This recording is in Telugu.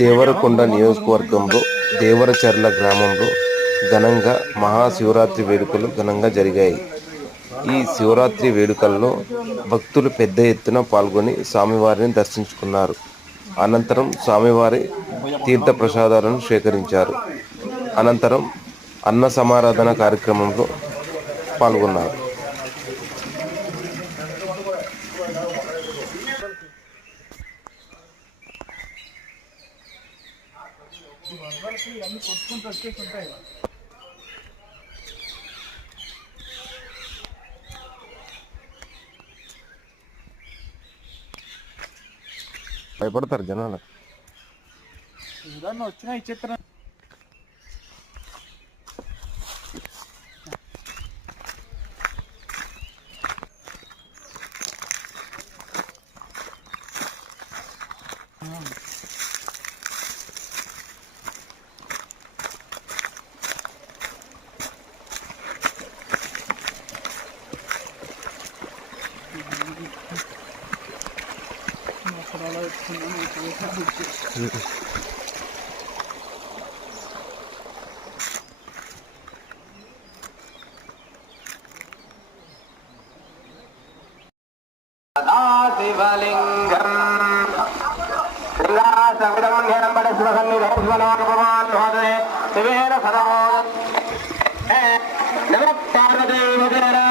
దేవరకొండ నియోజకవర్గంలో దేవరచర్ల గ్రామంలో ఘనంగా మహాశివరాత్రి వేడుకలు ఘనంగా జరిగాయి. ఈ శివరాత్రి వేడుకల్లో భక్తులు పెద్ద ఎత్తున పాల్గొని స్వామివారిని దర్శించుకున్నారు. అనంతరం స్వామివారి తీర్థ ప్రసాదాలను స్వీకరించారు. అనంతరం అన్న సమారాధన కార్యక్రమంలో పాల్గొన్నారు. భయపడతారు జనాలు. వచ్చిన చిత్రం శివలింగం లింగాసవిడమన్యనం పడ శివసన్నిధోస్వలోనుపమాన్ శివేన సదమోదం నమ పార్వదేవదేరా